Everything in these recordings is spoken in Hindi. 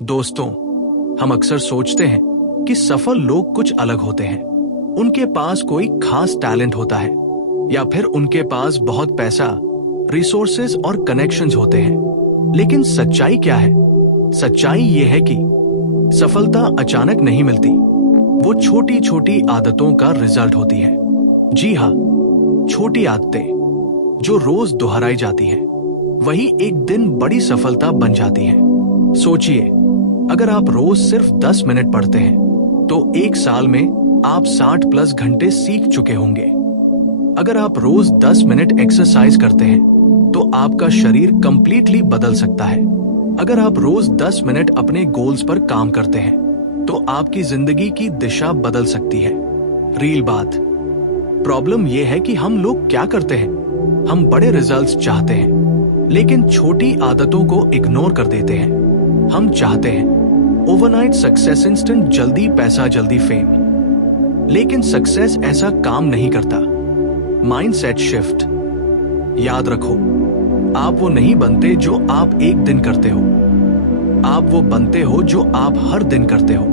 दोस्तों, हम अक्सर सोचते हैं कि सफल लोग कुछ अलग होते हैं। उनके पास कोई खास टैलेंट होता है या फिर उनके पास बहुत पैसा, रिसोर्सेज और कनेक्शंस होते हैं। लेकिन सच्चाई क्या है? सच्चाई ये है कि सफलता अचानक नहीं मिलती। वो छोटी छोटी आदतों का रिजल्ट होती है। जी हाँ, छोटी आदतें जो रोज दोहराई जाती हैं, वही एक दिन बड़ी सफलता बन जाती हैं। सोचिए, अगर आप रोज सिर्फ 10 मिनट पढ़ते हैं तो एक साल में आप 60+ घंटे सीख चुके होंगे। अगर आप रोज 10 मिनट एक्सरसाइज करते हैं तो आपका शरीर कंप्लीटली बदल सकता है। अगर आप रोज 10 मिनट अपने गोल्स पर काम करते हैं तो आपकी जिंदगी की दिशा बदल सकती है। रियल बात। प्रॉब्लम यह है कि हम लोग क्या करते हैं, हम बड़े रिजल्ट्स चाहते हैं लेकिन छोटी आदतों को इग्नोर कर देते हैं। हम चाहते हैं ओवरनाइट सक्सेस, इंस्टेंट जल्दी पैसा, जल्दी फेम। लेकिन सक्सेस ऐसा काम नहीं करता। Mindset shift. याद रखो, आप वो नहीं बनते जो आप एक दिन करते हो, आप वो बनते हो जो आप हर दिन करते हो।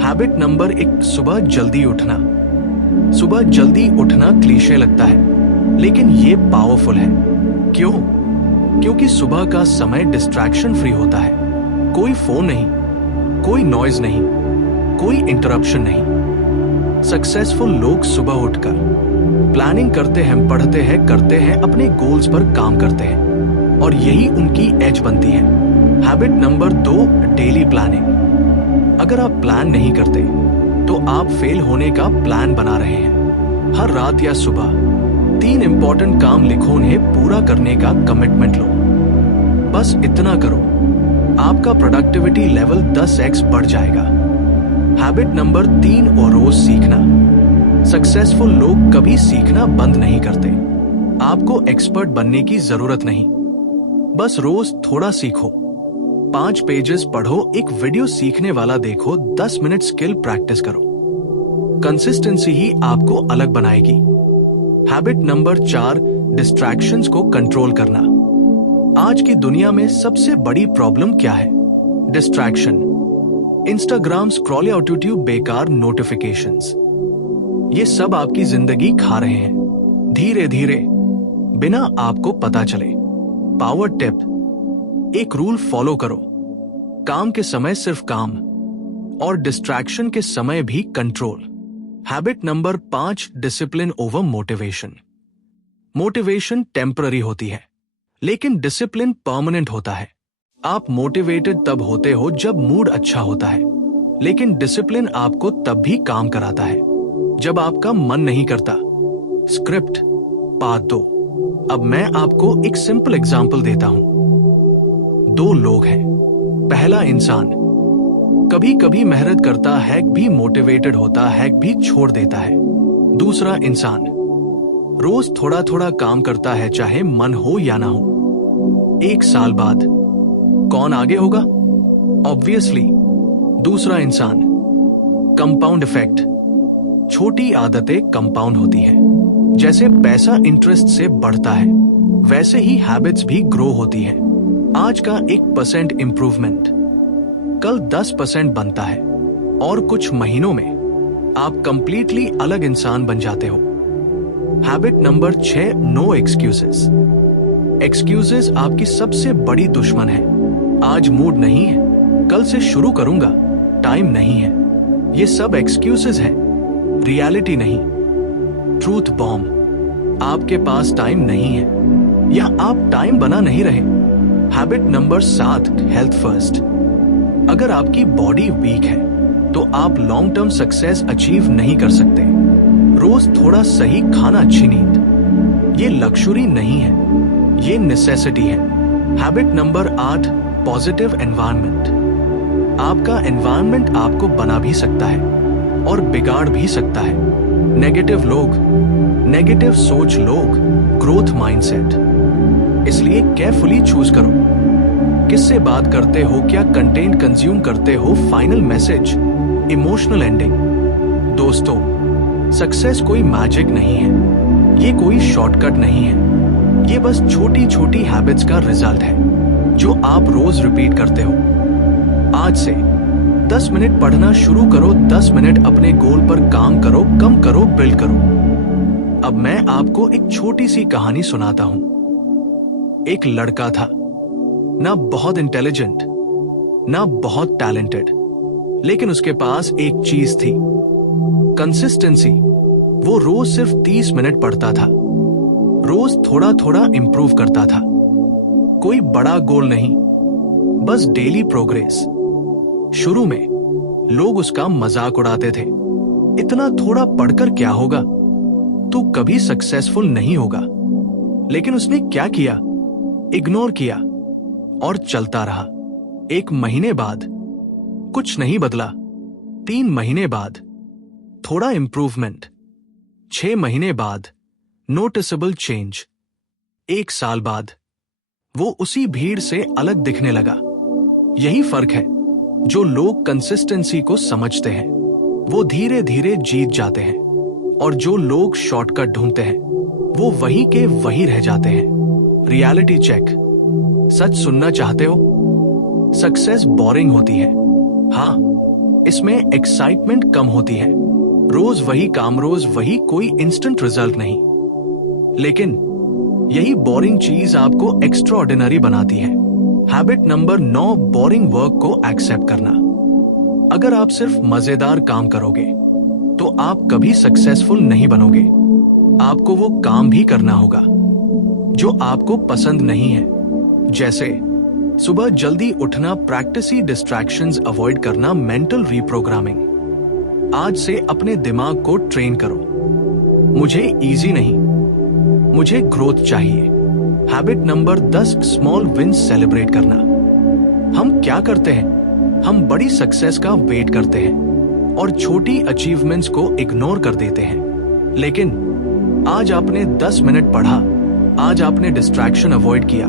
हैबिट नंबर 1, सुबह जल्दी उठना। सुबह जल्दी उठना क्लीशे लगता है, लेकिन ये पावरफुल है। क्यों? क्योंकि सुबह का समय डिस्ट्रैक्शन फ्री होता है। कोई फोन नहीं, कोई नॉइज नहीं, कोई इंटरप्शन नहीं। सक्सेसफुल लोग सुबह उठकर प्लानिंग करते हैं, पढ़ते हैं, करते हैं, अपने गोल्स पर काम करते हैं और यही उनकी एज बनती है। Habit number 2, daily planning. अगर आप प्लान नहीं करते तो आप फेल होने का प्लान बना रहे हैं। हर रात या सुबह 3 इंपॉर्टेंट काम लिखो, उन्हें पूरा करने का कमिटमेंट लो। बस इतना करो, आपका प्रोडक्टिविटी लेवल 10x बढ़ जाएगा। हैबिट नंबर 3, और रोज सीखना। सक्सेसफुल लोग कभी सीखना बंद नहीं करते। आपको एक्सपर्ट बनने की जरूरत नहीं, बस रोज थोड़ा सीखो। 5 पेजेस पढ़ो, एक वीडियो सीखने वाला देखो, 10 मिनट स्किल प्रैक्टिस करो। कंसिस्टेंसी ही आपको अलग बनाएगी। हैबिट नंबर 4, डिस्ट्रैक्शंस को कंट्रोल करना। आज की दुनिया में सबसे बड़ी प्रॉब्लम क्या है? डिस्ट्रैक्शन। इंस्टाग्राम स्क्रॉल या यूट्यूब, बेकार नोटिफिकेशंस, ये सब आपकी जिंदगी खा रहे हैं धीरे धीरे, बिना आपको पता चले। पावर टिप, एक रूल फॉलो करो। काम के समय सिर्फ काम और डिस्ट्रैक्शन के समय भी control. Habit number 5, discipline over motivation. Motivation temporary होती है, लेकिन डिसिप्लिन परमानेंट होता है। आप मोटिवेटेड तब होते हो जब मूड अच्छा होता है, लेकिन डिसिप्लिन आपको तब भी काम कराता है जब आपका मन नहीं करता। Script part 2। अब मैं आपको एक सिंपल एग्जांपल देता हूं। 2 लोग हैं। पहला इंसान कभी कभी मेहनत करता है, भी मोटिवेटेड होता है, भी छोड़ देता है। दूसरा इंसान रोज थोड़ा थोड़ा काम करता है, चाहे मन हो या ना हो। 1 साल बाद कौन आगे होगा? ऑब्वियसली दूसरा इंसान। Compound effect. छोटी आदतें कंपाउंड होती हैं। जैसे पैसा इंटरेस्ट से बढ़ता है, वैसे ही हैबिट्स भी ग्रो होती हैं। आज का 1% इंप्रूवमेंट कल 10% बनता है और कुछ महीनों में आप कंप्लीटली अलग इंसान बन जाते हो। Habit number 6, no excuses. Excuses आपकी सबसे बड़ी दुश्मन है। आज मूड नहीं है, कल से शुरू करूंगा, टाइम नहीं है, ये सब एक्सक्यूजेस हैं, रियलिटी नहीं। ट्रूथ बॉम्ब, आपके पास टाइम नहीं है या आप टाइम बना नहीं रहे। Habit number 7, health first. अगर आपकी बॉडी वीक है तो आप लॉन्ग टर्म सक्सेस अचीव नहीं कर सकते। रोज थोड़ा सही खाना, अच्छी नींद, ये लक्ष्यूरी नहीं है, ये नेसेसिटी है। Habit number 8, positive environment. आपका एनवायरनमेंट आपको बना भी सकता है और बिगाड़ भी सकता है। नेगेटिव लोग, नेगेटिव सोच लोग, ग्रोथ माइंडसेट। इसलिए केयरफुली चूज करो, किससे बात करते हो, क्या कंटेंट कंज्यूम करते हो, फाइनल मैसेज, इमोशनल एंडिंग। दोस्तों, सक्सेस कोई मैजिक नहीं है, ये कोई शॉर्टकट नहीं है, ये बस छोटी छोटी हैबिट्स का रिजल्ट है जो आप रोज रिपीट करते हो। आज से 10 मिनट पढ़ना शुरू करो, 10 मिनट अपने गोल पर काम करो, कम करो, बिल्ड करो। अब मैं आपको एक छोटी सी कहानी सुनाता हूं। एक लड़का था, ना बहुत इंटेलिजेंट ना बहुत टैलेंटेड, लेकिन उसके पास एक चीज थी, कंसिस्टेंसी। वो रोज सिर्फ 30 मिनट पढ़ता था, रोज थोड़ा थोड़ा इंप्रूव करता था। कोई बड़ा गोल नहीं, बस डेली प्रोग्रेस। शुरू में लोग उसका मजाक उड़ाते थे, इतना थोड़ा पढ़कर क्या होगा, तू कभी सक्सेसफुल नहीं होगा। लेकिन उसने क्या किया? इग्नोर किया और चलता रहा। 1 महीने बाद कुछ नहीं बदला, 3 महीने बाद थोड़ा इंप्रूवमेंट, 6 महीने बाद नोटिसेबल चेंज, 1 साल बाद वो उसी भीड़ से अलग दिखने लगा। यही फर्क है, जो लोग कंसिस्टेंसी को समझते हैं वो धीरे धीरे जीत जाते हैं, और जो लोग शॉर्टकट ढूंढते हैं वो वहीं के वहीं रह जाते हैं। Reality check. सच सुनना चाहते हो? सक्सेस बोरिंग होती है, हाँ, इसमें एक्साइटमेंट कम होती है। रोज वही काम, रोज वही, कोई इंस्टेंट रिजल्ट नहीं। लेकिन यही बोरिंग चीज आपको एक्स्ट्राऑर्डिनरी बनाती है। हैबिट नंबर 9, बोरिंग वर्क को एक्सेप्ट करना। अगर आप सिर्फ मजेदार काम करोगे तो आप कभी सक्सेसफुल नहीं बनोगे। आपको वो काम भी करना होगा जो आपको पसंद नहीं है, जैसे सुबह जल्दी उठना, प्रैक्टिसी डिस्ट्रैक्शंस अवॉइड करना, मेंटल रीप्रोग्रामिंग। आज से अपने दिमाग को ट्रेन करो, मुझे इजी नहीं, मुझे ग्रोथ चाहिए। Habit number 10, small wins celebrate करना। हम क्या करते हैं? हम बड़ी सक्सेस का वेट करते हैं और छोटी अचीवमेंट्स को इग्नोर कर देते हैं। लेकिन आज आपने 10 मिनट पढ़ा, आज आपने डिस्ट्रैक्शन अवॉइड किया,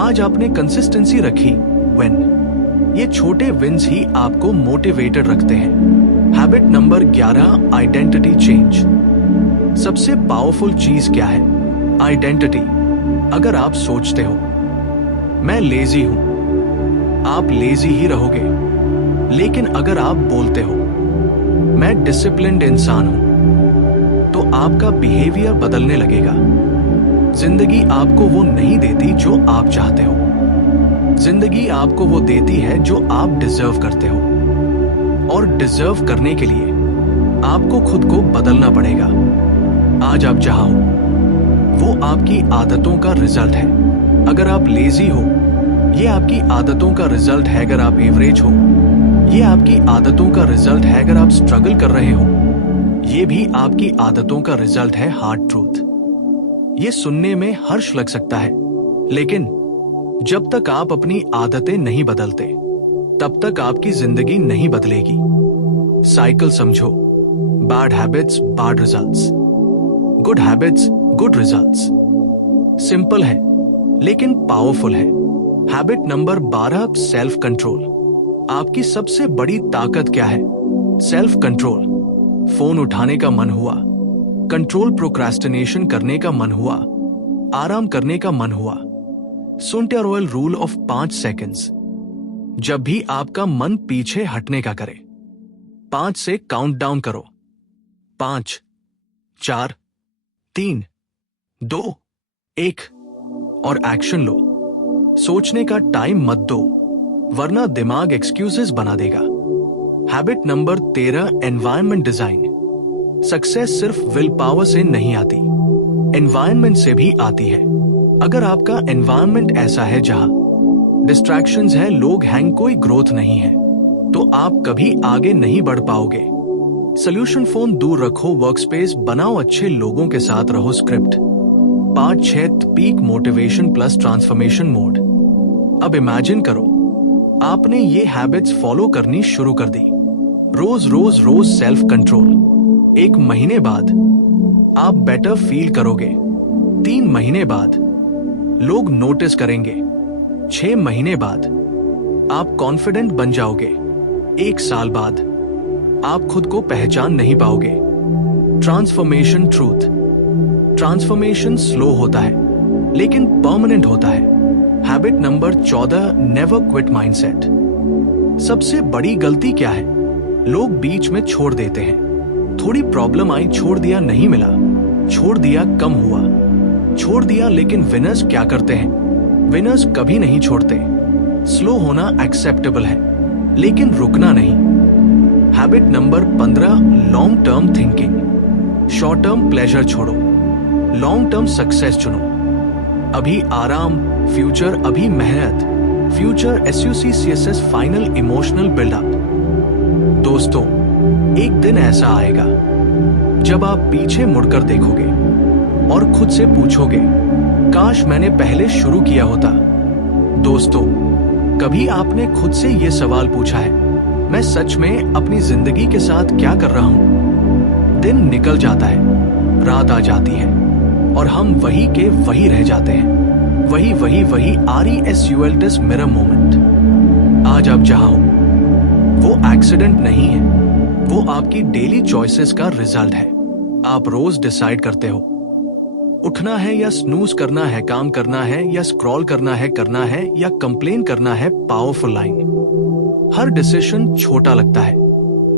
आज आपने कंसिस्टेंसी रखी, विन। ये छोटे विन्स ही आपको मोटिवेटेड रखते हैं। Habit number 11, identity change. सबसे पावरफुल चीज क्या है? आइडेंटिटी। अगर आप सोचते हो मैं लेजी हूं, आप लेजी ही रहोगे। लेकिन अगर आप बोलते हो मैं डिसिप्लिन्ड इंसान हूं, तो आपका बिहेवियर बदलने लगेगा। जिंदगी आपको वो नहीं देती जो आप चाहते हो, जिंदगी आपको वो देती है जो आप डिजर्व करते हो। और डिजर्व करने के लिए आपको खुद को बदलना पड़ेगा। आज आप जहां हो वो आपकी आदतों का रिजल्ट है। अगर आप लेजी हो, ये आपकी आदतों का रिजल्ट है। अगर आप एवरेज हो, ये आपकी आदतों का रिजल्ट है। अगर आप स्ट्रगल कर रहे हो, ये भी आपकी आदतों का रिजल्ट है। Hard truth. ये सुनने में हर्ष लग सकता है, लेकिन जब तक आप अपनी आदतें नहीं बदलते, तब तक आपकी जिंदगी नहीं बदलेगी। साइकिल समझो, bad habits, bad results, good habits, good results. Simple है लेकिन पावरफुल है। Habit number 12, self control. आपकी सबसे बड़ी ताकत क्या है? Self control. फोन उठाने का मन हुआ, कंट्रोल प्रोक्रेस्टिनेशन करने का मन हुआ, आराम करने का मन हुआ। सुनते रॉयल रूल ऑफ 5 सेकंड्स। जब भी आपका मन पीछे हटने का करे, 5 से काउंट डाउन करो। 5, 4, 3, 2, 1 और एक्शन लो। सोचने का टाइम मत दो, वरना दिमाग एक्सक्यूजेस बना देगा। Habit number 13, environment design. Success सिर्फ विल पावर से नहीं आती, एनवायरनमेंट से भी आती है। अगर आपका एनवायरनमेंट ऐसा है जहां डिस्ट्रैक्शंस है, लोग हैंग, कोई ग्रोथ नहीं है, तो आप कभी आगे नहीं बढ़ पाओगे। सोल्यूशन फोन दूर रखो, वर्कस्पेस बनाओ, अच्छे लोगों के साथ रहो। Script 5-6 peak motivation plus transformation mode. अब इमेजिन करो आपने ये हैबिट्स फॉलो करनी शुरू कर दी। रोज रोज रोज सेल्फ कंट्रोल। 1 महीने बाद आप बेटर फील करोगे, 3 महीने बाद लोग नोटिस करेंगे, 6 महीने बाद आप कॉन्फिडेंट बन जाओगे, 1 साल बाद आप खुद को पहचान नहीं पाओगे। Transformation truth. ट्रांसफॉर्मेशन स्लो होता है लेकिन परमानेंट होता है। Habit number 14, never quit mindset. सबसे बड़ी गलती क्या है? लोग बीच में छोड़ देते हैं। थोड़ी प्रॉब्लम आई, छोड़ दिया, नहीं मिला, छोड़ दिया, कम हुआ, छोड़ दिया। लेकिन विनर्स क्या करते हैं? विनर्स कभी नहीं छोड़ते। स्लो होना एक्सेप्टेबल है, लेकिन रुकना नहीं। Habit number 15, long term thinking. Short term pleasure छोड़ो, लॉन्ग टर्म सक्सेस चुनो। अभी आराम, फ्यूचर अभी मेहनत। Future SUCCSS final emotional buildup. दोस्तों, एक दिन ऐसा आएगा जब आप पीछे मुड़कर देखोगे और खुद से पूछोगे, काश मैंने पहले शुरू किया होता। दोस्तों, कभी आपने खुद से यह सवाल पूछा है, मैं सच में अपनी जिंदगी के साथ क्या कर रहा हूं? दिन निकल जाता है, रात आ जाती है और हम वही के वही रह जाते हैं। वही RESULTS मिरर मोमेंट। आज आप जहां हो वो एक्सीडेंट नहीं है, वो आपकी डेली चॉइसेस का रिजल्ट है। आप रोज डिसाइड करते हो, उठना है या स्नूज करना है, काम करना है या स्क्रॉल करना है या कंप्लेन करना है। Powerful line. हर डिसीजन छोटा लगता है,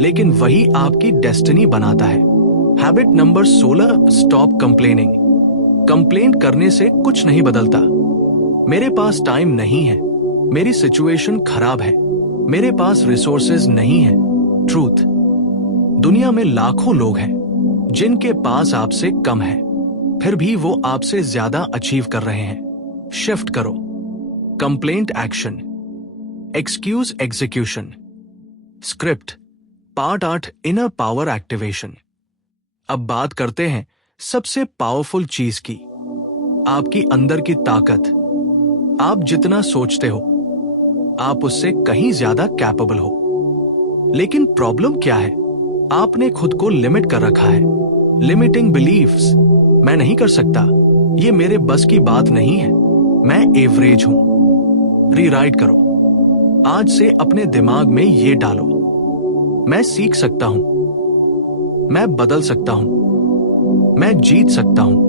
लेकिन वही आपकी डेस्टिनी बनाता है। Habit number 16, stop complaining. Complain करने से कुछ नहीं बदलता। मेरे पास टाइम नहीं है, मेरी सिचुएशन खराब है, मेरे पास रिसोर्सेज नहीं है। ट्रूथ, दुनिया में लाखों लोग हैं जिनके पास आपसे कम है, फिर भी वो आपसे ज्यादा अचीव कर रहे हैं। शिफ्ट करो। Complaint action, excuse execution. Script, part 8, inner power activation. अब बात करते हैं सबसे पावरफुल चीज की, आपकी अंदर की ताकत। आप जितना सोचते हो, आप उससे कहीं ज्यादा कैपेबल हो। लेकिन प्रॉब्लम क्या है? आपने खुद को लिमिट कर रखा है। लिमिटिंग बिलीफ्स, मैं नहीं कर सकता, ये मेरे बस की बात नहीं है, मैं एवरेज हूं। रीराइट करो। आज से अपने दिमाग में ये डालो, मैं सीख सकता हूं, मैं बदल सकता हूं, मैं जीत सकता हूं।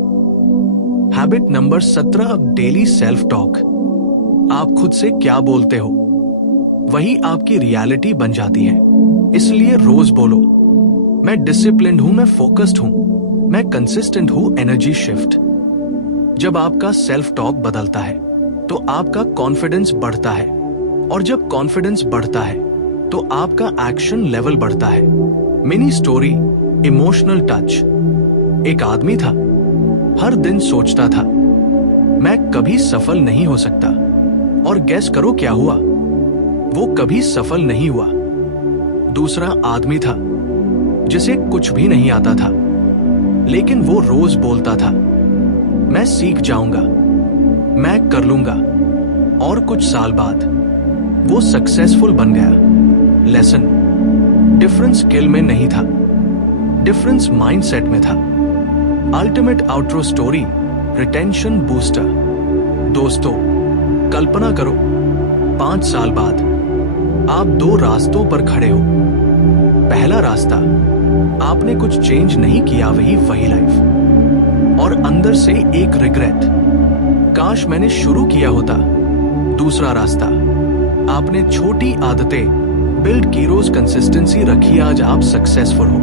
Habit number 17, daily self talk. आप खुद से क्या बोलते हो, वही आपकी रियलिटी बन जाती है। इसलिए रोज बोलो, मैं डिसिप्लिन्ड हूं, मैं फोकस्ड हूं, मैं कंसिस्टेंट हूं। Energy shift. जब आपका सेल्फ टॉक बदलता है तो आपका कॉन्फिडेंस बढ़ता है, और जब कॉन्फिडेंस बढ़ता है तो आपका एक्शन लेवल बढ़ता है। Mini story, emotional touch. एक आदमी था, हर दिन सोचता था, मैं कभी सफल नहीं हो सकता, और गेस करो क्या हुआ? वो कभी सफल नहीं हुआ। दूसरा आदमी था, जिसे कुछ भी नहीं आता था, लेकिन वो रोज बोलता था, मैं सीख जाऊंगा, मैं कर लूंगा, और कुछ साल बाद वो सक्सेसफुल बन गया। लेसन, डिफरेंस स्किल में नहीं था, डिफरेंस माइंडसेट में था। Ultimate outro story, retention booster. दोस्तों, कल्पना करो 5 साल बाद आप 2 रास्तों पर खड़े हो। पहला रास्ता, आपने कुछ चेंज नहीं किया, वही लाइफ, और अंदर से एक रिग्रेट, काश मैंने शुरू किया होता। दूसरा रास्ता, आपने छोटी आदतें बिल्ड की, रोज कंसिस्टेंसी रखी, आज आप सक्सेसफुल हो,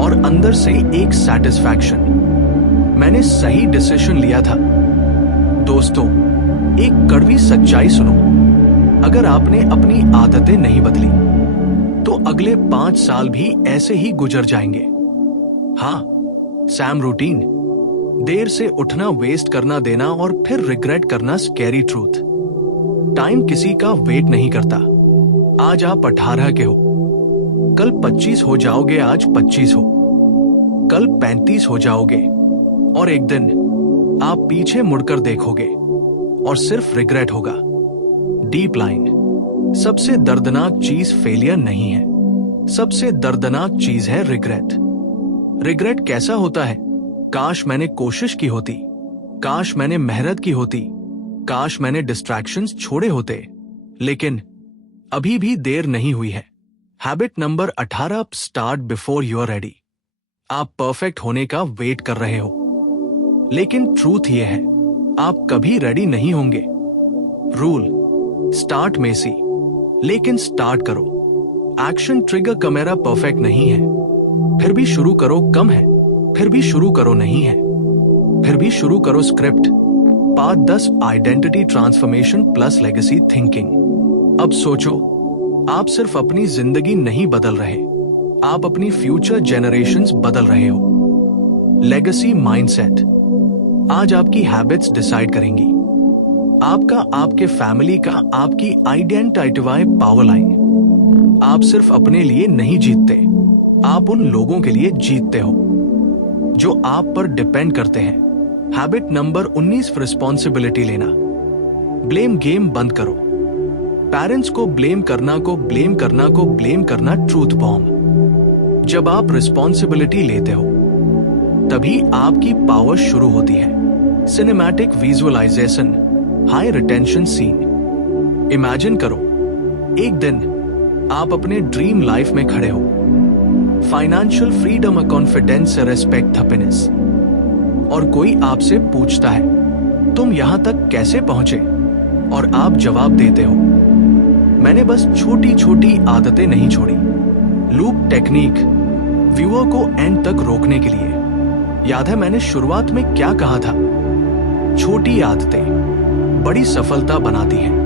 और अंदर से एक सैटिस्फैक्शन, मैंने सही डिसीजन लिया था। दोस्तों, एक कड़वी सच्चाई सुनो, अगर आपने अपनी आदतें नहीं बदली तो अगले 5 साल भी ऐसे ही गुजर जाएंगे। हाँ, सैम रूटीन, देर से उठना, वेस्ट करना देना, और फिर रिग्रेट करना। स्कैरी ट्रूथ, टाइम किसी का वेट नहीं करता। आज आप 18 के हो, कल 25 हो जाओगे, आज 25 हो, कल 35 हो जाओगे, और एक दिन आप पीछे मुड़कर देखोगे और सिर्फ रिग्रेट होगा। डीप लाइन, सबसे दर्दनाक चीज फेलियर नहीं है, सबसे दर्दनाक चीज है रिग्रेट। रिग्रेट कैसा होता है? काश मैंने कोशिश की होती, काश मैंने मेहनत की होती, काश मैंने डिस्ट्रैक्शंस छोड़े होते। लेकिन अभी भी देर नहीं हुई है। Habit number 18, start before you are ready. आप परफेक्ट होने का वेट कर रहे हो, लेकिन ट्रूथ ये है, आप कभी रेडी नहीं होंगे। रूल, स्टार्ट मेसी, लेकिन स्टार्ट करो। एक्शन ट्रिगर कैमरा परफेक्ट नहीं है, फिर भी शुरू करो। कम है, फिर भी शुरू करो। नहीं है, फिर भी शुरू करो। Script part 10 identity transformation plus legacy thinking. अब सोचो, आप सिर्फ अपनी जिंदगी नहीं बदल रहे, आप अपनी फ्यूचर जेनरेशंस बदल रहे हो। लेगेसी माइंडसेट आज आपकी हैबिट्स डिसाइड करेंगी, आपका, आपके फैमिली का, आपकी आइडेंटिटी पावर लाइन। आप सिर्फ अपने लिए नहीं जीतते, आप उन लोगों के लिए जीतते हो जो आप पर डिपेंड करते हैं। हैबिट नंबर 19, रिस्पॉन्सिबिलिटी लेना। ब्लेम गेम बंद करो। पेरेंट्स को ब्लेम करना ट्रूथ बॉम्ब। जब आप रिस्पॉन्सिबिलिटी लेते हो तभी आपकी पावर शुरू होती है। Cinematic visualisation, high retention scene. Imagine करो, एक दिन आप अपने ड्रीम लाइफ में खड़े हो। Financial freedom, confidence, respect, happiness. और कोई आपसे पूछता है तुम यहां तक कैसे पहुंचे, और आप जवाब देते हो मैंने बस छोटी छोटी आदतें नहीं छोड़ी। लूप टेक्निक, व्यूअर को एंड तक रोकने के लिए। याद है मैंने शुरुआत में क्या कहा था? छोटी आदतें बड़ी सफलता बनाती हैं।